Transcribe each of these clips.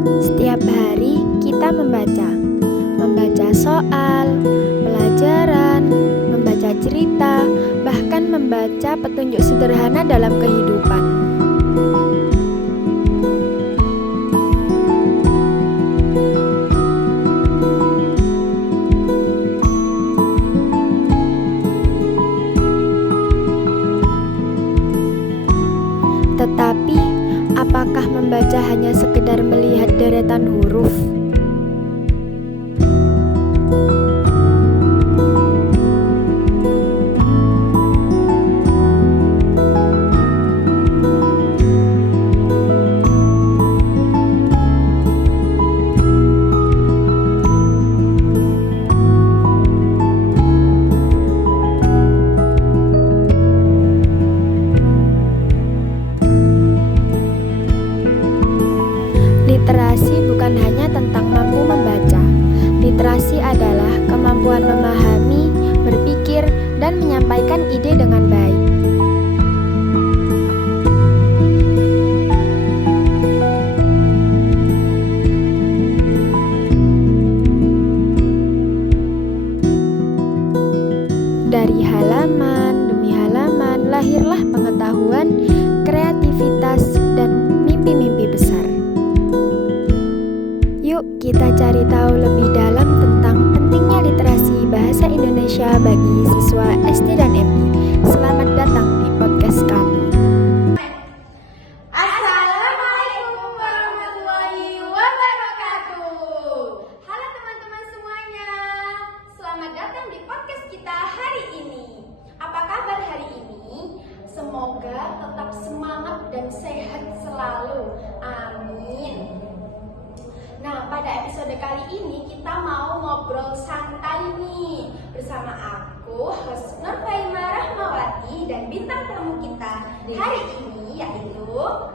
Setiap hari kita membaca soal, pelajaran, membaca cerita, bahkan membaca petunjuk sederhana dalam kehidupan. Tetapi, apakah membaca hanya sekedar melihat deretan huruf? Literasi bukan hanya tentang mampu membaca. Literasi adalah kemampuan memahami, berpikir, dan menyampaikan ide dengan baik. Dari halaman demi halaman lahirlah pengetahuan, kreativitas, dan mimpi-mimpi besar. Yuk kita cari tahu lebih dalam tentang pentingnya literasi bahasa Indonesia bagi siswa SD dan MI. Selamat datang di podcast kami. Assalamualaikum warahmatullahi wabarakatuh. Halo teman-teman semuanya, selamat datang di podcast kita hari ini. Apa kabar hari ini? Semoga tetap semangat dan sehat selalu. Amin. Nah, pada episode kali ini kita mau ngobrol santai nih bersama aku, host Nurfaima Rahmawati, dan bintang tamu kita hari ini yaitu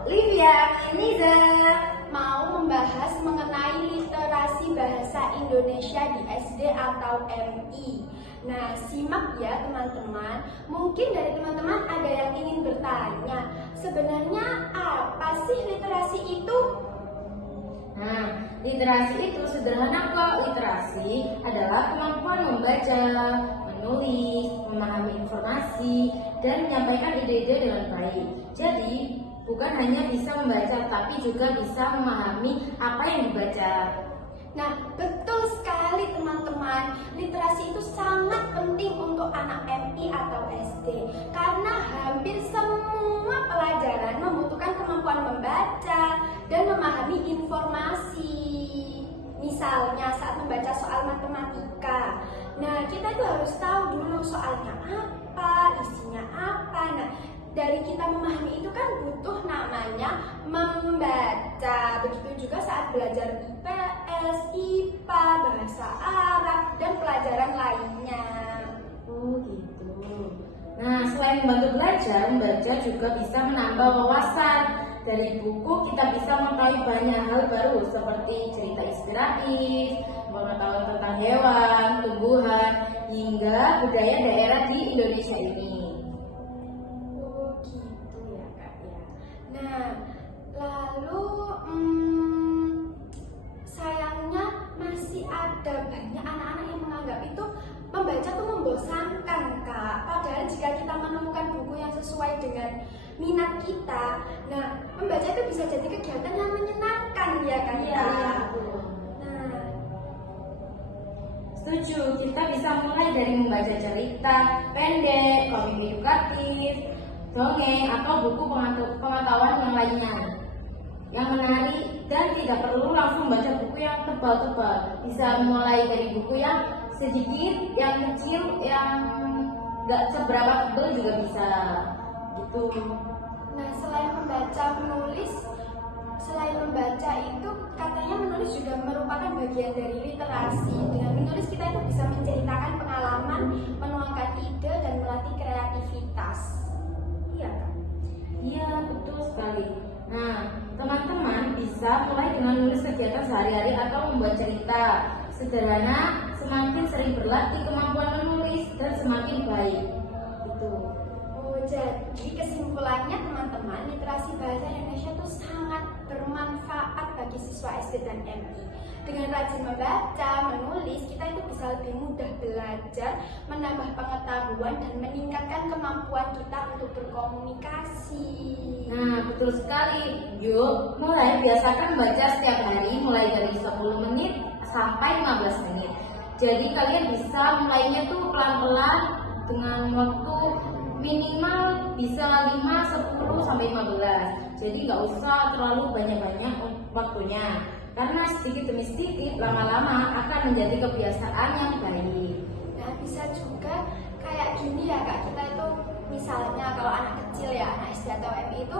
Livia Kiniza, mau membahas mengenai literasi bahasa Indonesia di SD atau MI. Nah, simak ya teman-teman. Mungkin dari teman-teman ada yang ingin bertanya, sebenarnya apa sih literasi itu? Nah, literasi itu sederhana kok. Literasi adalah kemampuan membaca, menulis, memahami informasi, dan menyampaikan ide-ide dengan baik. Jadi, bukan hanya bisa membaca, tapi juga bisa memahami apa yang dibaca. Nah, betul sekali teman-teman. Literasi itu sangat penting untuk anak MI atau SD karena hampir semua pelajaran membutuhkan kemampuan membaca dan memahami informasi. Misalnya saat membaca soal matematika. Nah, kita itu harus tahu dulu soalnya apa, isinya apa. Nah, dari kita memahami itu kan butuh namanya membaca. Begitu juga saat belajar IPS, IPA, bahasa Arab, dan pelajaran lainnya. Oh gitu. Nah, selain membantu belajar, membaca juga bisa menambah wawasan. Dari buku kita bisa mengetahui banyak hal baru seperti cerita inspiratif, pengetahuan tentang hewan, tumbuhan, hingga budaya daerah di Indonesia ini. Oh gitu ya Kak ya. Nah, lalu sayangnya masih ada banyak anak-anak yang menganggap itu membaca tuh membosankan Kak. Padahal jika kita menemukan buku yang sesuai dengan minat kita, nah membaca itu bisa jadi kegiatan yang menyenangkan ya Kak ya. Nah, Setuju, kita bisa mulai dari membaca cerita pendek, komik edukatif, dongeng, atau buku pengetahuan yang lainnya yang menarik, dan tidak perlu langsung baca buku yang tebal-tebal. Bisa mulai dari buku yang sedikit, yang kecil, yang gak seberapa tebal juga bisa gitu. Nah, selain membaca itu katanya menulis juga merupakan bagian dari literasi. Dengan menulis kita itu bisa menceritakan pengalaman, menuangkan ide, dan melatih kreativitas. Iya kan? Iya, betul sekali. Nah, teman-teman bisa mulai dengan menulis kegiatan sehari-hari atau membuat cerita sederhana. Semakin sering berlatih kemampuan menulis dan semakin baik. Gitu. Jadi kesimpulannya teman-teman, literasi bahasa Indonesia itu sangat bermanfaat bagi siswa SD Basir dan MI. Dengan rajin membaca, menulis, kita itu bisa lebih mudah belajar, menambah pengetahuan dan meningkatkan kemampuan kita untuk berkomunikasi. Nah, betul sekali. Yuk, mulai biasakan baca setiap hari mulai dari 10 menit sampai 15 menit. Jadi kalian bisa mulainya tuh pelan-pelan dengan waktu minimal bisa 5, 10 sampai 15. Jadi nggak usah terlalu banyak-banyak waktunya. Karena sedikit demi sedikit lama-lama akan menjadi kebiasaan yang baik. Nah, bisa juga kayak gini ya Kak, kita itu misalnya kalau anak kecil ya, anak SD atau MI itu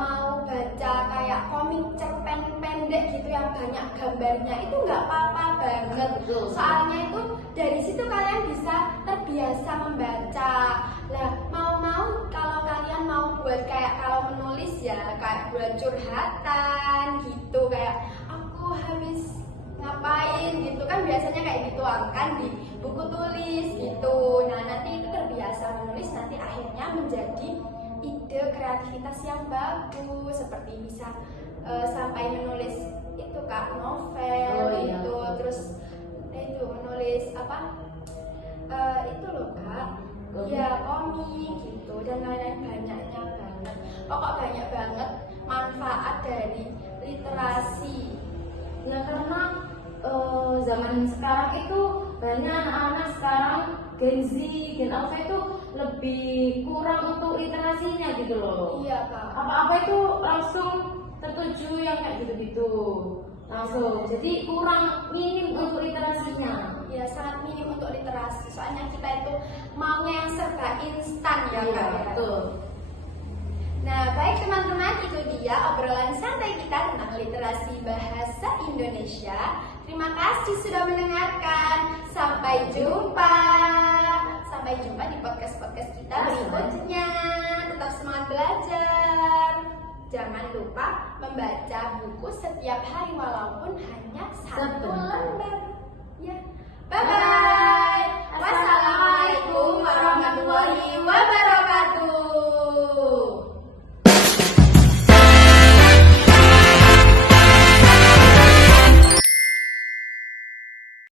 mau baca kayak komik cerpen pendek gitu yang banyak gambarnya, itu nggak apa-apa banget. Betul. Soalnya itu dari situ kalian bisa terbiasa membaca. Lah, mau kalau kalian mau buat kayak kalau menulis ya, kayak buat curhatan gitu, kayak aku habis ngapain gitu kan, biasanya kayak gitu kan di buku tulis gitu. Nah, nanti itu terbiasa menulis, nanti akhirnya menjadi ide kreativitas yang bagus, seperti bisa sampai menulis itu Kak, novel gitu, terus itu menulis apa itu loh Kak, ya komik gitu dan lain-lain, banyaknya banget. Pokok banyak banget manfaat dari literasi. Ya karena zaman sekarang itu banyak anak-anak sekarang Gen Z, Gen Alpha itu lebih kurang untuk literasinya gitu loh. Iya Kak. Apa-apa itu langsung tertuju yang kayak gitu-gitu. Langsung. Jadi kurang minim untuk literasinya. Ya, sangat minim untuk literasi. Soalnya kita itu maunya yang serba instan ya Kak. Iya, betul. Nah, baik teman-teman, itu dia obrolan santai kita tentang literasi bahasa Indonesia. Terima kasih sudah mendengarkan. Sampai jumpa. Sampai jumpa di podcast-podcast kita berikutnya. Tetap semangat belajar. Jangan lupa membaca buku setiap hari walaupun hanya satu Sebentar. lembar. Ya. Bye-bye.